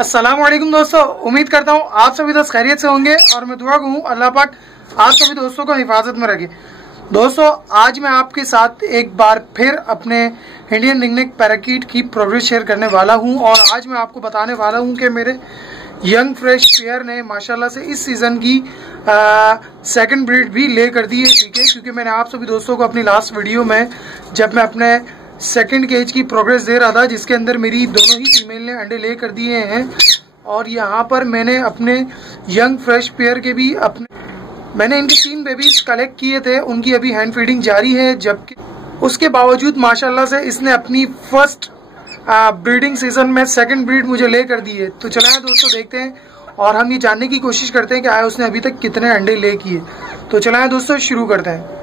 अस्सलाम वालेकुम दोस्तों, उम्मीद करता हूँ आप सभी दोस्त खैरियत से होंगे और मैं दुआ हूँ अल्लाह पाक आप सभी दोस्तों को हिफाजत में रखे। दोस्तों आज मैं आपके साथ एक बार फिर अपने इंडियन रिंगनेक पैराकीट की प्रोग्रेस शेयर करने वाला हूँ और आज मैं आपको बताने वाला हूँ कि मेरे यंग फ्रेश पेयर ने माशाल्लाह से इस सीज़न की सेकंड ब्रीड भी ले कर दी है। ठीक है, क्योंकि मैंने आप सभी दोस्तों को अपनी लास्ट वीडियो में जब मैं अपने सेकंड केज की प्रोग्रेस दे रहा था जिसके अंदर मेरी दोनों ही फीमेल ने अंडे ले कर दिए हैं और यहाँ पर मैंने अपने यंग फ्रेश पेयर के भी मैंने इनके 3 बेबीज कलेक्ट किए थे, उनकी अभी हैंड फीडिंग जारी है। जबकि उसके बावजूद माशाल्लाह से इसने अपनी फर्स्ट ब्रीडिंग सीजन में सेकंड ब्रीड मुझे ले कर दी है। तो चलाएं दोस्तों, देखते हैं और हम ये जानने की कोशिश करते हैं कि आया उसने अभी तक कितने अंडे ले किए। तो चलाएं दोस्तों, शुरू करते हैं।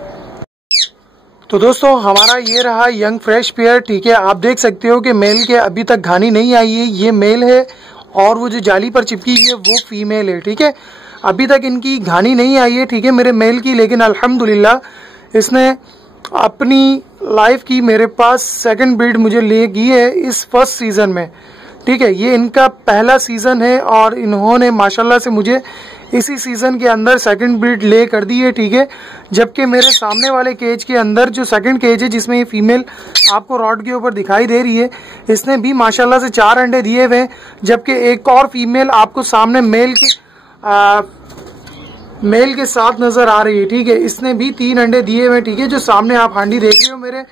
तो दोस्तों हमारा ये रहा यंग फ्रेश पेयर। ठीक है, आप देख सकते हो कि मेल के अभी तक घानी नहीं आई है, ये मेल है और वो जो जाली पर चिपकी हुई है वो फीमेल है। ठीक है, अभी तक इनकी घानी नहीं आई है। ठीक है, मेरे मेल की, लेकिन अल्हम्दुलिल्लाह इसने अपनी लाइफ की मेरे पास सेकंड ब्रीड मुझे ले गई है इस फर्स्ट सीजन में। ठीक है, ये इनका पहला सीजन है और इन्होंने माशाल्लाह से मुझे इसी सीजन के अंदर सेकंड ब्रीड ले कर दी है। ठीक है, जबकि मेरे सामने वाले केज के अंदर जो सेकंड केज है जिसमें ये फीमेल आपको रॉड के ऊपर दिखाई दे रही है, इसने भी माशाल्लाह से 4 अंडे दिए हुए हैं। जबकि एक और फीमेल आपको सामने मेल के साथ नजर आ रही है। ठीक है, इसने भी 3 अंडे दिए हुए। ठीक है, जो सामने आप हांडी देख रहे हो मेरे।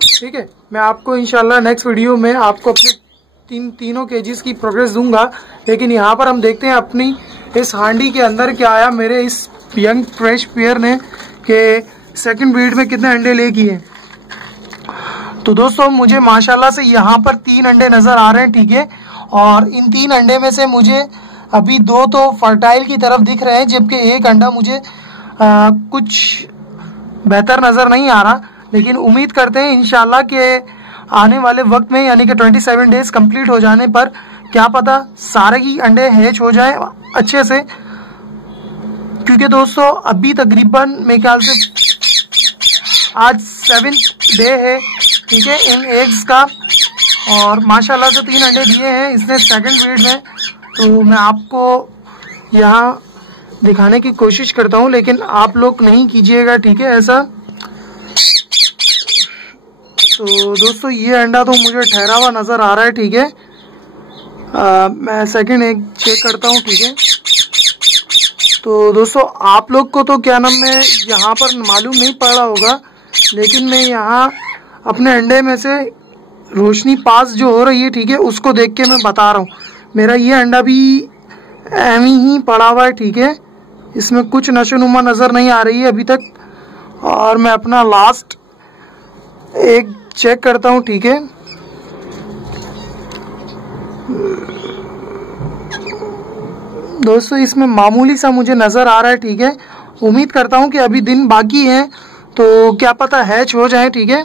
ठीक है, मैं आपको इंशाल्लाह नेक्स्ट वीडियो में आपको अपने तीनों केजीज की प्रोग्रेस दूंगा। लेकिन यहाँ पर हम देखते हैं अपनी इस हांडी के अंदर क्या आया मेरे इस यंग फ्रेश पेयर ने के सेकंड ब्रीड में कितने अंडे ले किए। तो दोस्तों मुझे माशाल्लाह से यहाँ पर 3 अंडे नजर आ रहे हैं। ठीक है, और इन 3 अंडे में से मुझे अभी 2 तो फर्टाइल की तरफ दिख रहे हैं, जबकि एक अंडा मुझे कुछ बेहतर नजर नहीं आ रहा। लेकिन उम्मीद करते हैं इंशाल्लाह कि आने वाले वक्त में यानी कि 27 डेज कंप्लीट हो जाने पर क्या पता सारे ही अंडे हैच हो जाएं अच्छे से। क्योंकि दोस्तों अभी तकरीबन मेरे ख्याल से आज 7th डे है। ठीक है, इन एग्स का, और माशाल्लाह से 3 अंडे दिए हैं इसने सेकंड ब्रीड में। तो मैं आपको यहाँ दिखाने की कोशिश करता हूँ, लेकिन आप लोग नहीं कीजिएगा। ठीक है, ऐसा। तो दोस्तों ये अंडा तो मुझे ठहरा हुआ नजर आ रहा है। ठीक है, मैं सेकंड एग चेक करता हूँ। ठीक है, तो दोस्तों आप लोग को तो क्या नाम है यहाँ पर मालूम नहीं पड़ रहा होगा, लेकिन मैं यहाँ अपने अंडे में से रोशनी पास जो हो रही है, ठीक है, उसको देख के मैं बता रहा हूँ। मेरा ये अंडा भी एमी ही पड़ा हुआ है। ठीक है, इसमें कुछ नशोनुमा नज़र नहीं आ रही है अभी तक। और मैं अपना लास्ट एग चेक करता हूँ। ठीक है, दोस्तों इसमें मामूली सा मुझे नज़र आ रहा है। ठीक है, उम्मीद करता हूँ कि अभी दिन बाकी है तो क्या पता हैच हो जाए। ठीक है,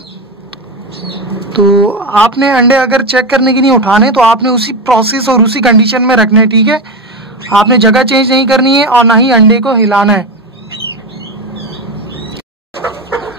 तो आपने अंडे अगर चेक करने के लिए उठाने तो आपने उसी प्रोसेस और उसी कंडीशन में रखने। ठीक है, आपने जगह चेंज नहीं करनी है और ना ही अंडे को हिलाना है।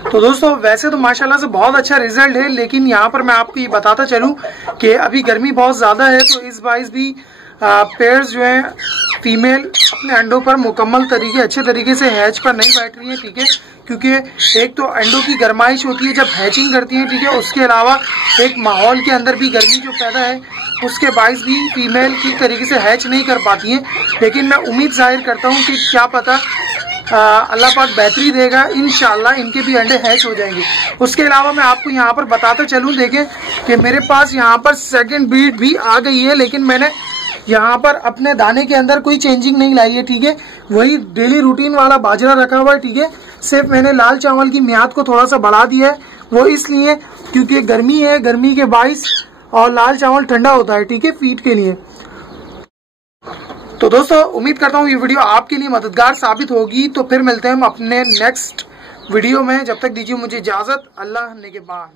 तो दोस्तों वैसे तो माशाल्लाह से बहुत अच्छा रिजल्ट है, लेकिन यहाँ पर मैं आपको ये बताता चलूँ कि अभी गर्मी बहुत ज़्यादा है, तो इस बाइस भी पेयर्स जो हैं फीमेल अपने अंडों पर मुकम्मल अच्छे तरीके से हैच पर नहीं बैठ रही है। ठीक है, क्योंकि एक तो अंडों की गर्माइश होती है जब हैचिंग करती है। ठीक है, उसके अलावा एक माहौल के अंदर भी गर्मी जो पैदा है उसके बाइस भी फीमेल ठीक तरीके से हैच नहीं कर पाती हैं। लेकिन मैं उम्मीद जाहिर करता हूँ कि क्या पता अल्लाह पाक बेहतरी देगा, इंशाल्लाह इनके भी अंडे हैच हो जाएंगे। उसके अलावा मैं आपको यहाँ पर बताता चलूँ, देखें कि मेरे पास यहाँ पर सेकंड ब्रीड भी आ गई है, लेकिन मैंने यहाँ पर अपने दाने के अंदर कोई चेंजिंग नहीं लाई है। ठीक है, वही डेली रूटीन वाला बाजरा रखा हुआ है। ठीक है, सिर्फ मैंने लाल चावल की मियाद को थोड़ा सा बढ़ा दिया है, वो इसलिए क्योंकि गर्मी है, गर्मी के बाइस और लाल चावल ठंडा होता है। ठीक है, फीड के लिए। तो दोस्तों उम्मीद करता हूँ ये वीडियो आपके लिए मददगार साबित होगी। तो फिर मिलते हैं हम अपने नेक्स्ट वीडियो में। जब तक दीजिए मुझे इजाज़त। अल्लाह निगहबान।